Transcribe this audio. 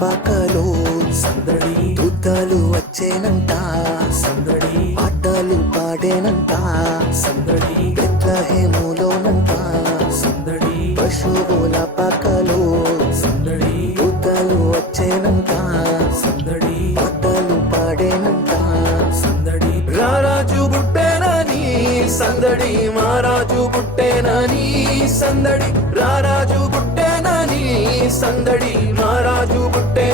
పాకలో సందడి దుద్దాలు వచ్చేనంట, సందడి పాటలు పాడేనంట, సందడి బెత్లహేములోనంట, సందడి పశువుల పాకలో సందడి దుద్దాలు వచ్చేనంట, సందడి పాటలు పాడేనంట. సందడి రారాజు బుట్టేనని సందడి మారాజు బుట్టేనని సందడి రారాజు బుట్టేనని సందడి మారాజు బుట్టే